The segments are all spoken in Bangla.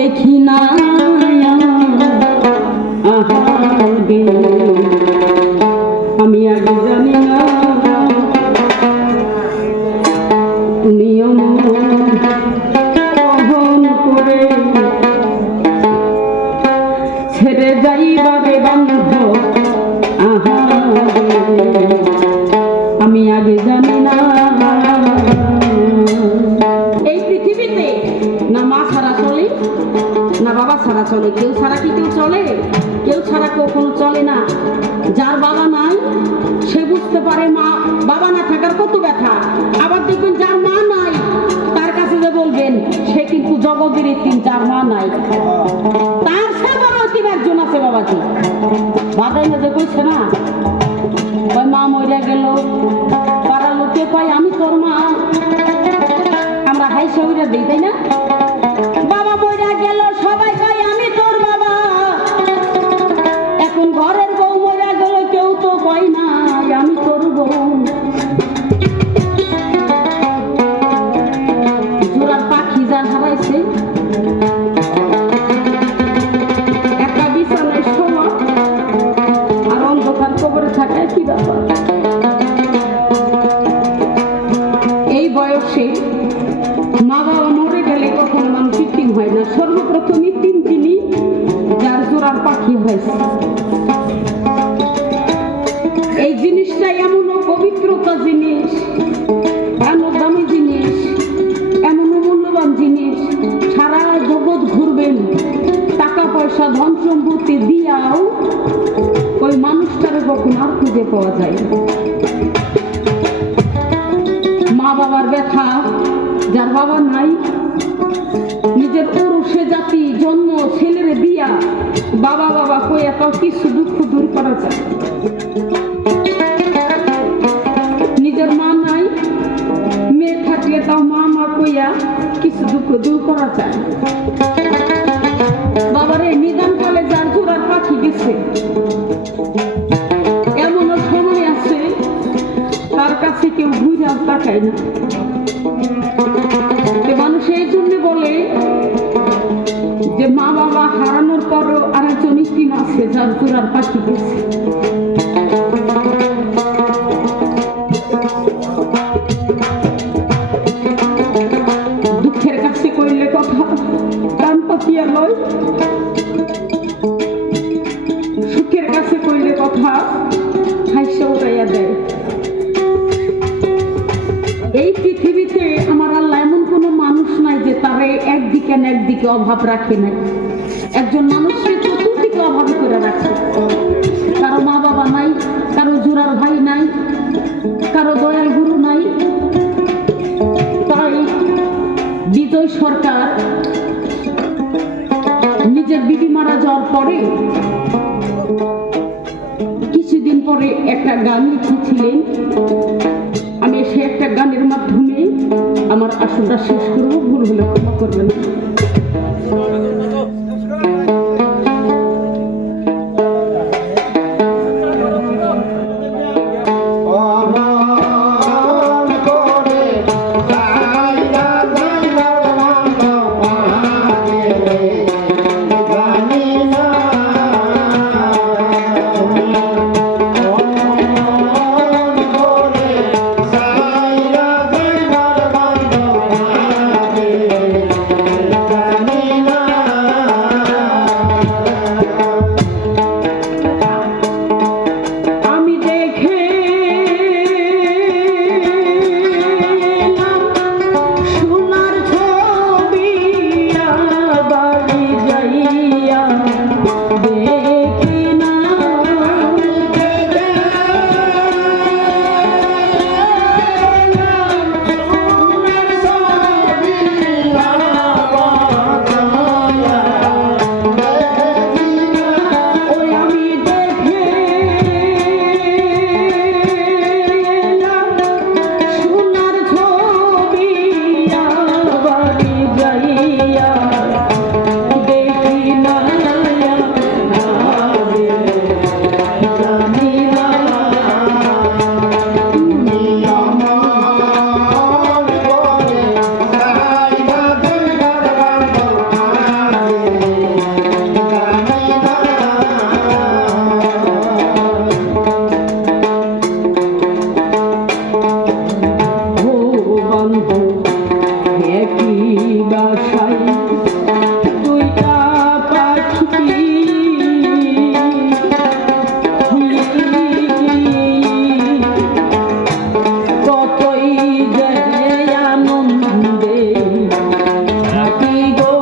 দেখি না আহারে আমি আগে জানি না তুমিও মন করে ছেড়ে যাইবারে বান্ধ আহারে আমি আগে জানি না। এই পৃথিবীতে না মা ছাড়া চলে না বাবা ছাড়া চলে, কেউ ছাড়া কি কেউ চলে? কেউ ছাড়া কখনো চলে না। যার বাবা নাই সে বুঝতে পারে মা বাবা না থাকার কত ব্যথা। আবার দেখবেন যার মা নাই তার কাছে যে বলবেন সে কিন্তু জগতের তিন যার মা নাই তার সে বড় অতি একজন আছে বাবাজি। বাদাই না যে কইছে না ওই মা মরিয়া গেল পাড়ার লোকে কয় আমি তোর মা, আমরা হাইসা উইরা দিই তাই না? বাবা মরিয়া গেল সবাই কয় আমি তোর বাবা। এখন ঘরের বউ মরিয়া গেল কেউ তো কয় না আমি তোর বউ। জোড়ার পাখি যার হারাইছে একটা বিছানায় শোয়া আর অন্ধকার কবরে থাকে কি ব্যাপার? এই বয়সে মা বাবা মরে গেলে কখনো মানুষ ইতিম হয় না। সর্বপ্রথম ইতিম তিনি যার জোড়ার পাখি হয়েছে। এই জিনিসটা এমন পবিত্রতা জিনিস, এমন দামি জিনিস, এমন মূল্যবান জিনিস। সারা জগৎ ঘুরবেন টাকা পয়সা ধন সম্পত্তি দিয়াও ওই মানুষটারে কখন আর খুঁজে পাওয়া যায়। মা বাবার ব্যথা যার বাবা নাই নিজের পুরুষে জাতি জন্ম ছেলেরে দিয়া বাবা বাবা কইয়া তাও কিছু দুঃখ দূর করা যায়। নিজের মা নাই মেয়ে থাকলে তাও মা মা কইয়া কিছু দুঃখ দূর করা যায়। বাবারে নিদান কালে যার জোড়ার পাখি গেছে এমনও সময় আছে তার কাছে কেউ ঘুরে আর তাকায় না। মানুষ এই জন্য বলে যে মা বাবা হারানোর পরও আর একজন স্ত্রী আছে যার জোড়ার পাখি গেছে। দুঃখের কাছে কইলে কথা কান পাতিয়া লয়, সুখের কাছে কইলে কথা হাসি উড়াইয়া দেয়। এই পৃথিবীতে আমার আল্লাহ এমন কোন মানুষ নাই যে তারে একদিকে না একদিকে অভাব রাখে নাই। একজন মানুষকে চতুর্দিকে অভাবে করে রাখে। কারো মা বাবা নাই, কারো জোড়ার ভাই নাই, কারো দয়াল গুরু নাই। তাই বিজয় সরকার নিজের বিবি মারা যাওয়ার পরে কিছুদিন পরে একটা গান লিখেছিলেন। আমি সে একটা গানের মাধ্যমে আমার আসলটা শেষ করবো, ভুল হলে ক্ষমা করবেন। একই বাসায় দুইটা পাখি কতই যে আনন্দে থাকি গো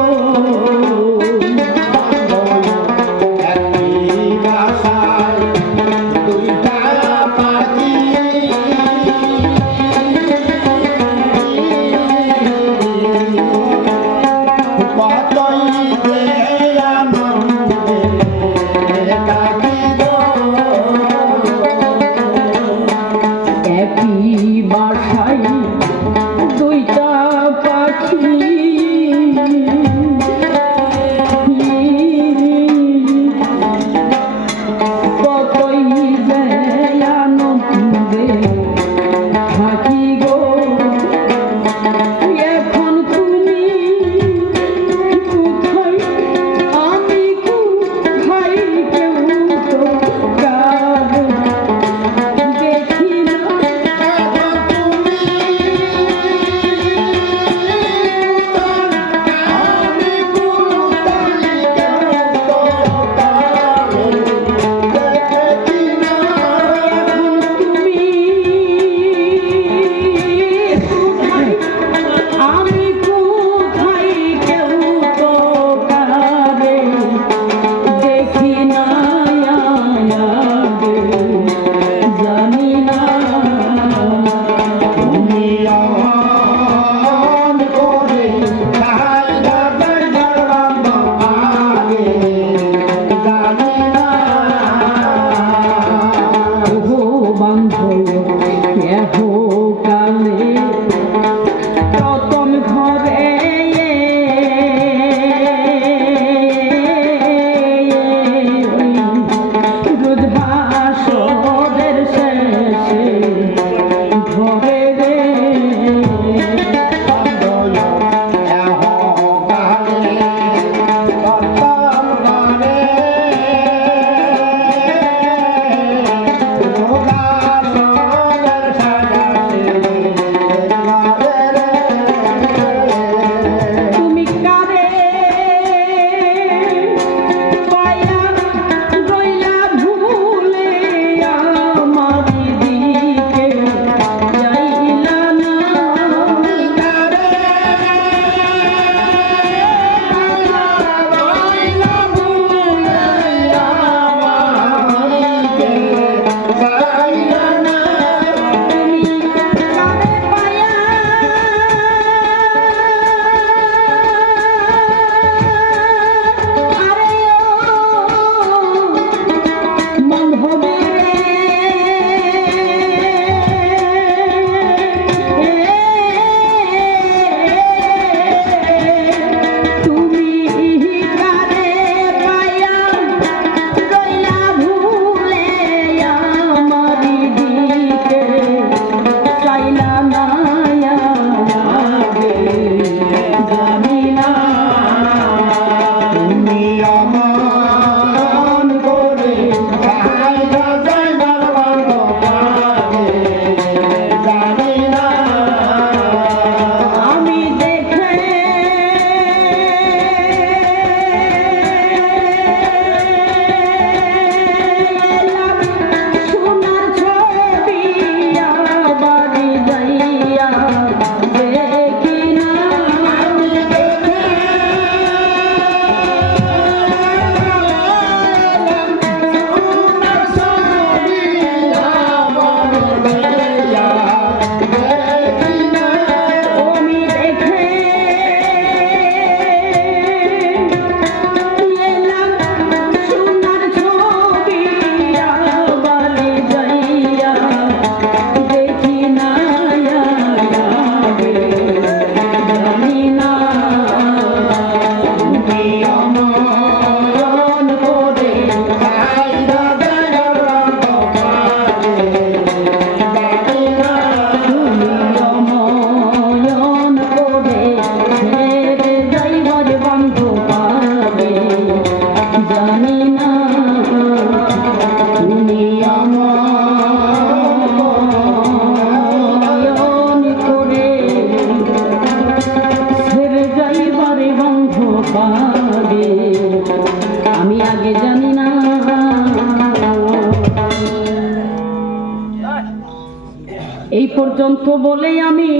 পর্যন্ত বলে আমি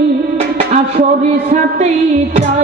আসরের সাথেই চাই।